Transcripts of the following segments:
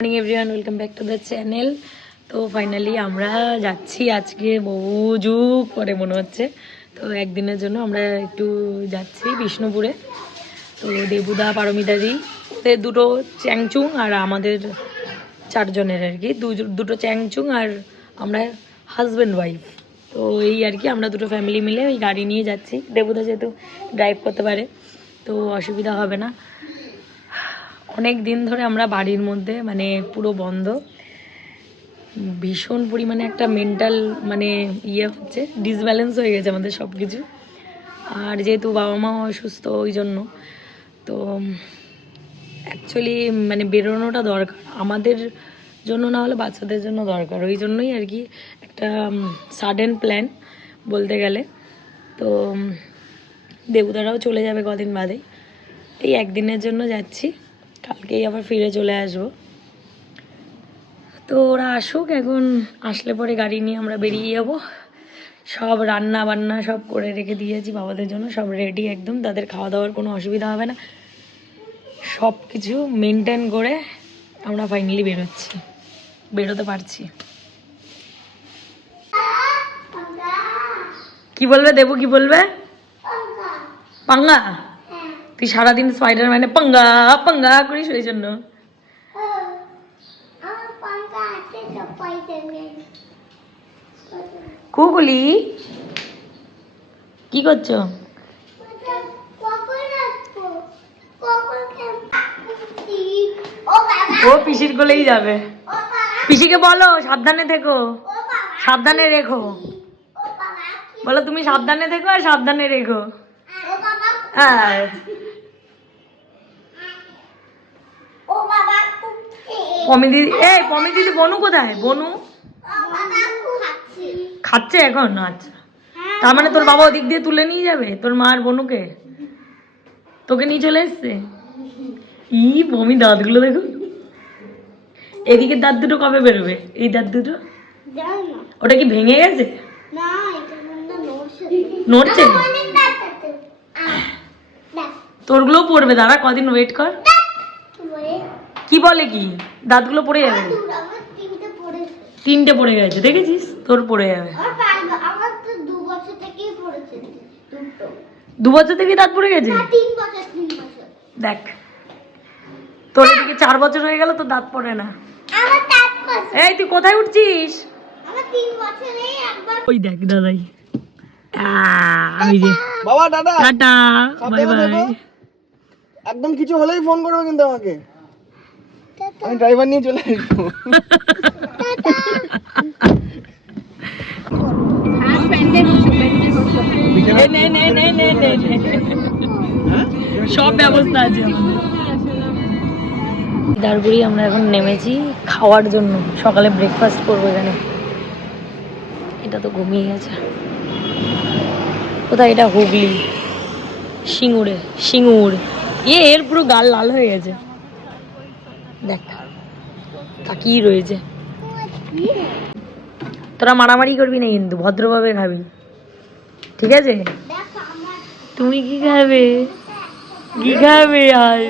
Morning everyone, welcome back to the channel. তো finally আমরা যাচ্ছি আজকে বহু যুগ পরে মনে হচ্ছে। তো একদিনের জন্য আমরা একটু যাচ্ছি বিষ্ণুপুরে। তো দেবুদা পারমিতাদি ওদের দুটো চ্যাংচুং আর আমাদের চারজনের আর কি দুটো চ্যাংচুং আর আমরা হাজব্যান্ড ওয়াইফ। তো এই আর কি আমরা দুটো ফ্যামিলি মিলে ওই গাড়ি নিয়ে যাচ্ছি। দেবুদা যেহেতু ড্রাইভ করতে পারে তো অসুবিধা হবে না। অনেক দিন ধরে আমরা বাড়ির মধ্যে মানে পুরো বন্ধ, ভীষণ পরিমাণে একটা মেন্টাল মানে হচ্ছে, ডিসব্যালেন্স হয়ে গেছে আমাদের সব কিছু। আর যেহেতু বাবা মাও অসুস্থ ওই জন্য তো অ্যাকচুয়ালি মানে বেরোনোটা দরকার আমাদের জন্য, না হলে বাচ্চাদের জন্য দরকার। ওই জন্যই আর কি একটা সাডেন প্ল্যান বলতে গেলে। তো দেবুদারাও চলে যাবে কদিন বাদেই, এই একদিনের জন্য যাচ্ছি, কালকেই আবার ফিরে চলে আসবো। তো ওরা আসুক, এখন আসলে পরে গাড়ি নিয়ে আমরা বেরিয়ে যাবো। সব রান্না বান্না সব করে রেখে দিয়েছি বাবাদের জন্য, সব রেডি একদম, তাদের খাওয়া দাওয়ার কোনো অসুবিধা হবে না। সব কিছু মেনটেন করে আমরা ফাইনালি বেরোতে পারছি। কি বলবে দেবু, কি বলবে? পাঙ্গা? তুই সারাদিন স্পাইডারম্যানে পাঙ্গা পাঙ্গা করিস ওই জন্য। কুকুলি কি করছো? ও পিসির কোলেই যাবে। পিসিকে বলো সাবধানে থেকো, সাবধানে রেখো, বলো তুমি সাবধানে থেকো আর সাবধানে রেখো। হ্যাঁ পমি দিদি, এই পমি দিদি বনু কোথায়? বনু খাচ্ছে এখন? আচ্ছা, তার মানে তোর বাবা ওদিক দিয়ে তুলে নিয়ে যাবে তোর মা আর বনুকে, তোকে নিয়ে চলে এসছে। ই বমি, দাঁতগুলো দেখো, এদিকে দাঁত দুটো কবে বেরোবে? এই দাঁত দুটো ওটা কি ভেঙে গেছে? নড়ছে? তোরগুলো পড়বে, দাঁড়া কদিন ওয়েট কর। কি বলে কি দাঁতগুলো পড়ে যাবে? তিনটে পড়ে গেছে, দেখেছিস? তোর পড়ে যাবে। 2 বছর থেকে দাঁত পড়ে গেছে? দেখ তোর এদিকে 4 বছর হয়ে গেল, তোর দাঁত পড়ে না। এই তুই কোথায় উঠছিস? ওই দেখ দাদাই, ওই যে বাবা দাদা টাটা বাই বাই। একদম কিছু হলেই ফোন করবে কিন্তু আমাকে, আমি ড্রাইভার নিয়ে চলে আসবো। সব ব্যবস্থা আছে আমাদের। দারগুড়ি আমরা এখন নেমেছি খাওয়ার জন্য, সকালে ব্রেকফাস্ট করবো এখানে। এটা তো ঘুমিয়ে গেছে। কোথায় এটা? হুগলি সিঙ্গুর। এর পুরো গাল লাল হয়ে গেছে, দেখ তাকিয়ে রয়েছে। তোরা মারামারি করবি না কিন্তু, ভদ্রভাবে খাবি, ঠিক আছে? তুমি কি খাবে? কি খাবে? আর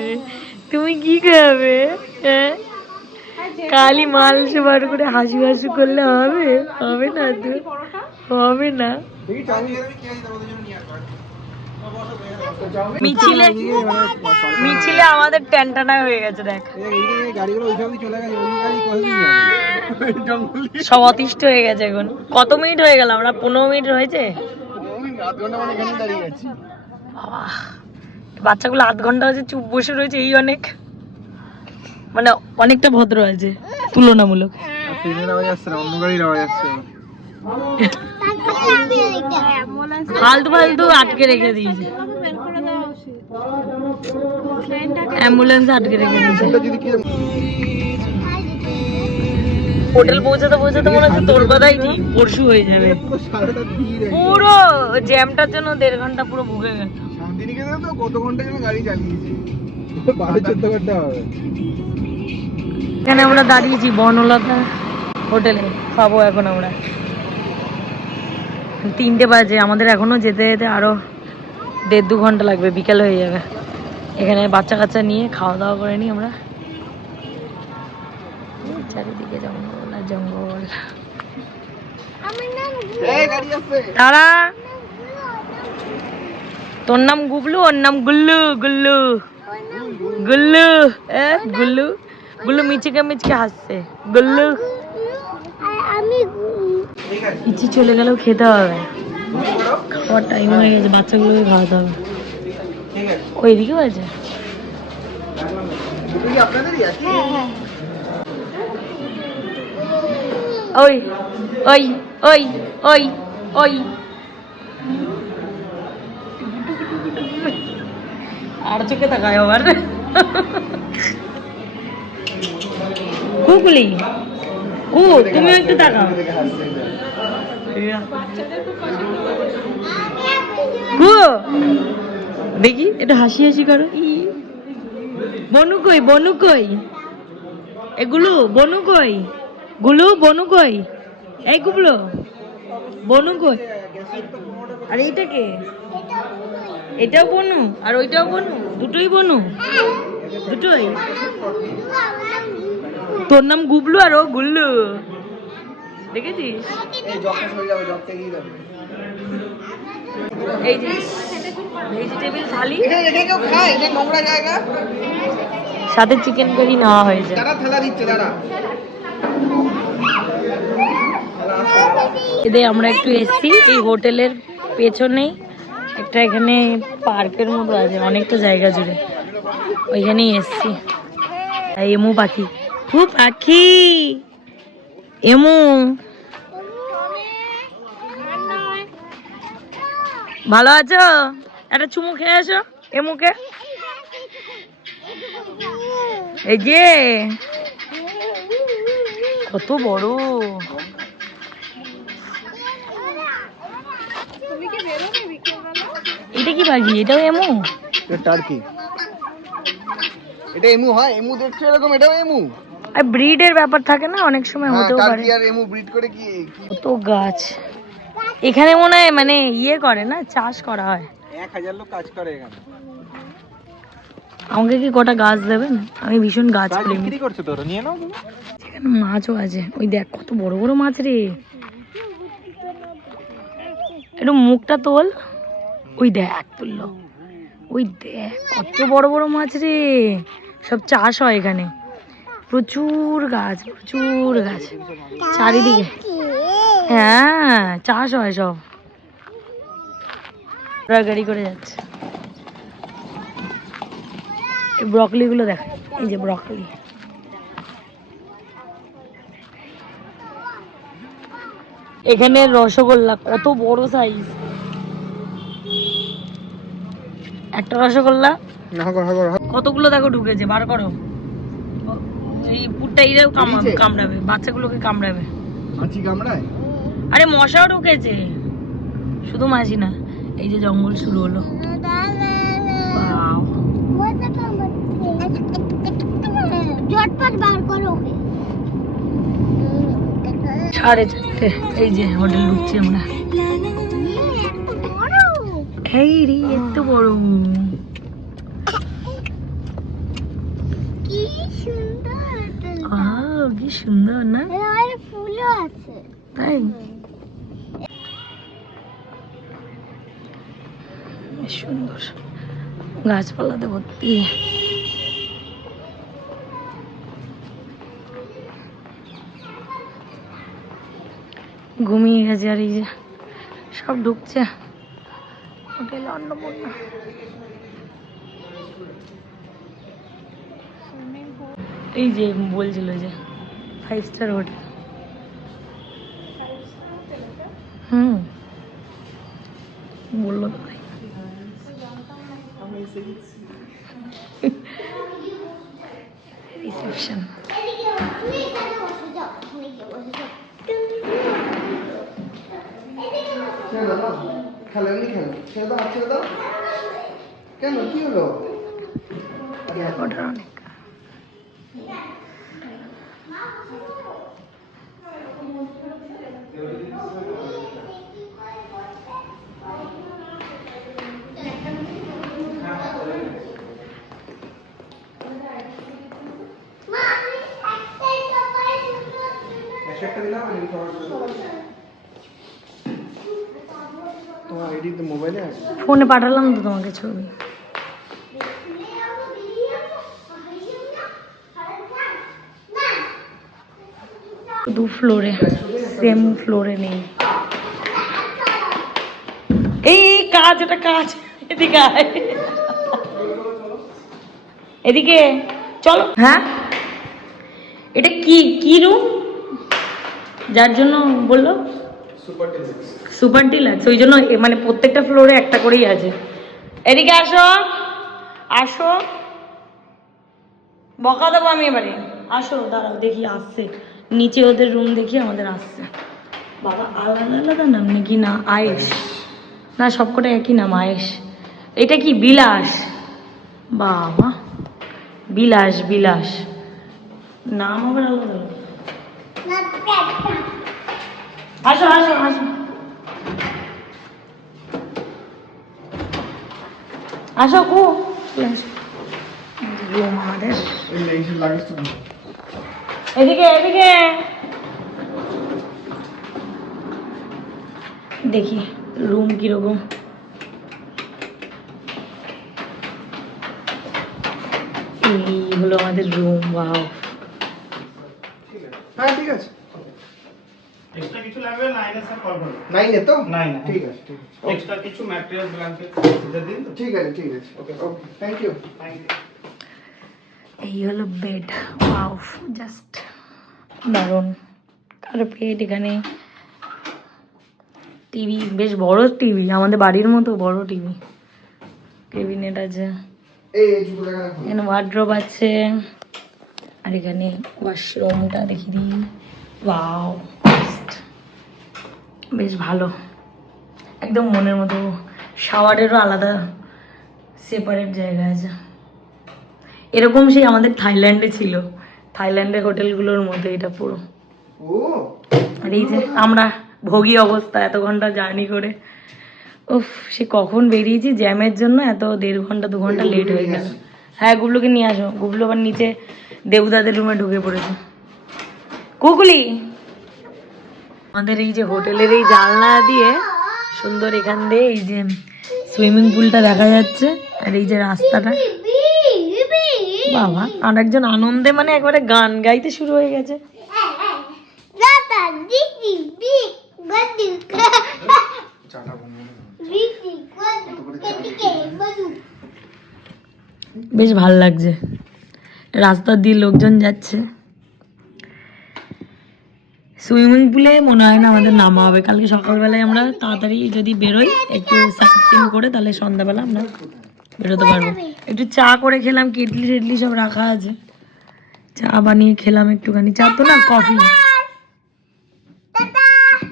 তুমি কি খাবে? হ্যাঁ, কালি মাল বার করে হাসি হাসি করলে হবে? হবে না তো, হবে না। মিছিলে আমাদের ট্যানটানা হয়ে গেছে, দেখ সব অতিষ্ঠ হয়ে গেছে। এখন কত মিনিট হয়ে গেল? আমরা 15 মিনিট হয়েছে। বাচ্চাগুলো 8 ঘন্টা হয়েছে চুপ বসে রয়েছে, এই অনেক, মানে অনেকটা ভদ্র আছে তুলনামূলক। ফালতু ফালতু আটকে রেখে দিয়েছে, অ্যাম্বুলেন্স আটকে রেখে দিয়েছে। হোটেল পৌঁছাতে মনে হচ্ছে তোর কথাই ঠিক, পরশু হয়ে যাবে। পুরো জ্যামটার জন্য 1.5 ঘন্টা পুরো ভুগে গেছে। এখানে আমরা দাঁড়িয়েছি বনলতা হোটেলে, খাবো এখন আমরা। 3টে বাজে, আমাদের এখনো যেতে যেতে আরো 1.5-2 ঘন্টা লাগবে, বিকেল হয়ে যাবে। এখানে বাচ্চা কাচ্চা নিয়ে খাওয়া দাওয়া করে নিই আমরা। চারিদিকে জঙ্গল আর জঙ্গল। এই গাড়ি আসছে। তারা তোর নাম গুবলু, ওর নাম গুল্লু। গুল্লু গুল্লু গুল্লু গুল্লু মিচিকে মিচকে হাসছে। গুল্লু ঠিক আছে ইচ্ছে চলে গেলেও খেতে হবে, তুমি করো। খাওয়ার টাইম হয়ে গেছে, বাচ্চাগুলোকে খাওয়াতে হবে। ঠিক আছে ওইদিকেও আছে। দুটো কি আপনাদেরই আছে? ওই ওই ওই ওই ওই আর চোখে তাকায় আবার। কুকুলি কু, তুমি একটু তাকাও। কু দেখি একটু হাসি হাসি করো। বনু কই, বনু কই, এগুলো বনু কই, গুলু বনু কই, এই গুবলো বনু কই। আর এইটা কে? এটাও বনু আর ওইটাও বনু, দুটোই বনু, দুটোই। তোর নাম গুবলু আর ও গুল্লু, দেখেছিস? এই জবটা সরে যাবে, জব থেকে যাবে। এই যে ভেজিটেবিল থালি, এখানে রেখে কেউ খায়? এটা নোংরা জায়গা। সাথে চিকেন কারি নেওয়া হয়েছে। দাঁড়া, থালা দিচ্ছে, দাঁড়া। এদের আমরা একটু এসছি এই হোটেলের পেছনেই একটা, এখানে পার্কের মতো আছে অনেকটা জায়গা জুড়ে, ওইখানেই এসছি। এমু পাখি, খুব পাখি এমু। ভালো আছো? একটা চুমু খেয়ে আসো এমুকে। এই যে কত বড়, এটা কি পাখি? এটাও এমু? এটা টার্কি। এটা এমু হয়? এমু দেখছো এরকম, এটাও এমু। আর ব্রিডের ব্যাপার থাকে না, অনেক সময় হতেও পারে। টার্কি আর এমু ব্রিড করে কি? কত গাছ এখানে, মনে হয় মানে ইয়ে করে না, চাষ করা হয়। 1000 লোক কাজ করে এখানে। আমাকে কি কটা গাছ দেবেন? আমি ভীষণ গাছ কাজ প্রেমী। বিক্রি করছো তো, নিয়ে নাও তুমি। এখানে মাছও আছে, ওই দেখ কত বড় বড় মাছ রে। একটু মুখটা তোল, ওই দেখ তুললো, ওই দেখ কত বড় বড় মাছ রে। সব চাষ হয় এখানে, প্রচুর গাছ, প্রচুর গাছ চারিদিকে। হ্যাঁ চাষ হয় সব। গাড়ি করে যাচ্ছে। এই ব্রকলি গুলো দেখ, এই যে ব্রকলি। এখানে রসগোল্লা কত বড় সাইজ, একটা রসগোল্লা কতগুলো দেখো ঢুকেছে, বার করো। এই পুরটা এরাও কামড়াবে, বাচ্চাগুলোকে কামড়াবে। মাছি কামড়ায়? আরে মশাও ঢুকেছে, শুধু মাছি না। এই যে জঙ্গল শুরু হলো। ঝটপট বার করো। 4:30, এই যে হোটেল ঢুকছি আমরা। এই রে এত বড়, কি সুন্দর, কি সুন্দর না? এর ফুলও আছে। তাই বেশ সুন্দর, গাছপালাতে ভর্তি। ঘুমিয়ে গেছে, আর এই যে সব ঢুকছে হোটেল অন্নপূর্ণা। এই যে বলছিল যে 5 স্টার হোটেল। বললো তো তাই। রিসেপশন। খেলো, এমনি খেলো, ছেড়ে দাও, ছেড়ে দাও। কেন, কি হলো? ওটা অনেক। একটা দিলাম আর এই খাবার করে তোমার আইডি তো মোবাইলে আছে। ফোনে পাঠালাম তো তোমাকে ছবি। দু ফ্লোরে, সেম ফ্লোরে নেই। এই কাজ, এটা কাজ, এদিকে আয়। এদিকে চলো। হ্যাঁ, এটা কি কি রুম যার জন্য বললো? Super deluxe. ওই জন্য মানে প্রত্যেকটা ফ্লোরে একটা করেই আছে। এদিকে আসো, আসো, বকা দেবো আমি এবারে। আসো, দাঁড়াও দেখি আসছে নিচে ওদের রুম, দেখি আমাদের আসছে। বাবা আলাদা আলাদা নাম নাকি? না আয়েশ, না সবকটা একই নাম, আয়েশ। এটা কি বিলাস? বাবা বিলাস, বিলাস নাম আবার আলাদা আলাদা। আসো আসো আসো আসো, কো রুম আমাদের। এদিকে এদিকে দেখি রুম কিরকম। এই হলো আমাদের রুম। ওয়াও, হ্যাঁ ঠিক আছে। এক্সট্রা কিছু লাগবে নাইনে স্যার কল করুন। নাইনে তো? নাইন, ঠিক আছে ঠিক আছে। এক্সট্রা কিছু ম্যাটেরিয়াল ব্ল্যাঙ্কেট দিতে দিন তো। ঠিক আছে ঠিক আছে। Okay okay, thank you. Thank you. এই হলো বেড। ওয়াও, জাস্ট দারুণ। কার্পেট, এখানে টিভি, বেশ বড় টিভি, আমাদের বাড়ির মতো বড় টিভি। ক্যাবিনেট আছে, এই জুতো দেখা রাখো। এখানে ওয়ার্ড্রোব আছে, আর এখানে ওয়াশরুমটা দেখি দিই। ওয়াও, বেশ ভালো, একদম মনের মতো। শাওয়ারেরও আলাদা সেপারেট জায়গা আছে। এরকম সেই আমাদের থাইল্যান্ডে ছিল, থাইল্যান্ডের হোটেলগুলোর মধ্যে এটা পুরো। ও, আর এই যে আমরা ভোগী অবস্থা, এত ঘন্টা জার্নি করে। উফ, সে কখন বেরিয়েছি জ্যামের জন্য, এত 1.5 ঘন্টা 2 ঘন্টা লেট হয়ে গেল। হ্যাঁ, গুবলুকে নিয়ে আসো। গুবলু আবার নিচে দেবদাদের রুমে ঢুকে পড়েছে। কুকুলি, আমাদের এই যে হোটেলের এই জানলা দিয়ে সুন্দর, এখান দিয়ে এই যে সুইমিং পুলটা দেখা যাচ্ছে, আর এই যে রাস্তাটা। বাবা, আর একজন আনন্দে মানে একবারে গান গাইতে শুরু হয়ে গেছে। বেশ ভাল লাগছে, রাস্তা দিয়ে লোকজন যাচ্ছে। সুইমিং পুলে মনে হয় না আমাদের নামা হবে। কালকে সকালবেলায় আমরা তাড়াতাড়ি যদি বেরোই একটু সাইট সিন করে, তাহলে সন্ধ্যাবেলা আমরা বেরোতে পারবো। একটু চা করে খেলাম, কেটলি টেটলি সব রাখা আছে, চা বানিয়ে খেলাম একটুখানি। চা তো না, কফি।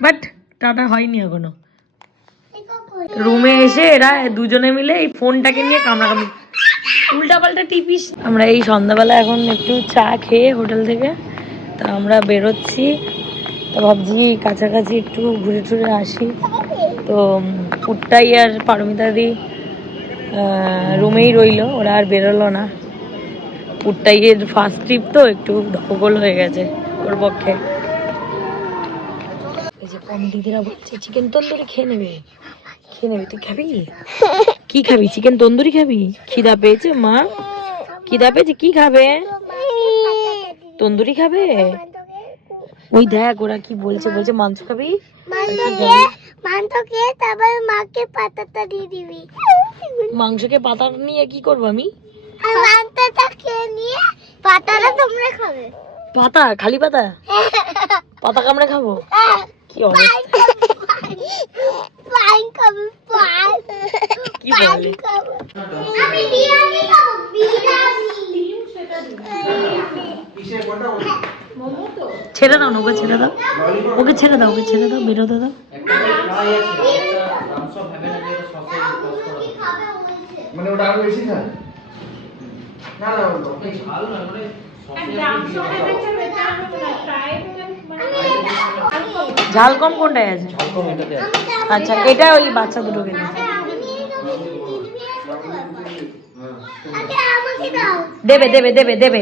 বাট টাটা হয়নি এখনো। রুমে এসে এরা দুজনে মিলে এই ফোনটাকে নিয়ে কামড়াকামড়ি, উল্টা পাল্টা টিপিস। আমরা এই সন্ধ্যাবেলা এখন একটু চা খেয়ে হোটেল থেকে তা আমরা বেরোচ্ছি। তো ভাবছি কাছাকাছি একটু ঘুরে টুরে আসি। তো পুট্টাই আর পারমিতাদি রুমেই রইলো, ওরা আর বেরোলো না। পুট্টাইয়ের ফার্স্ট ট্রিপ তো একটু ধকল হয়ে গেছে ওর পক্ষে। এই যে দিদিরা বলছে চিকেন তন্দুরি খেয়ে নেবে, খেয়ে নেবে। তুই খাবি? কি খাবি? চিকেন তন্দুরি খাবি? খিদা পেয়েছে মা, খিদা পেয়েছে। কি খাবে? তন্দুরি খাবে? ওই দেখ ওরা কি বলছে, বলছে মাংস খাবি। মাংসকে পাতা নিয়ে কি করবো আমি? পাতা, খালি পাতা, পাতা কামড়ে খাবো? কি অবস্থা, কি বলে? ছেড়ে দাও না, ওকে ছেড়ে দাও, ওকে ছেড়ে দাও, ওকে ছেড়ে দাও, বেরোতে দাও। মানে ওটা আরো বেশি খায় না? না ঝাল কম কোনটায় আছে? আচ্ছা, এটা ওই বাচ্চা দুটো গেলে দেবে দেবে দেবে দেবে।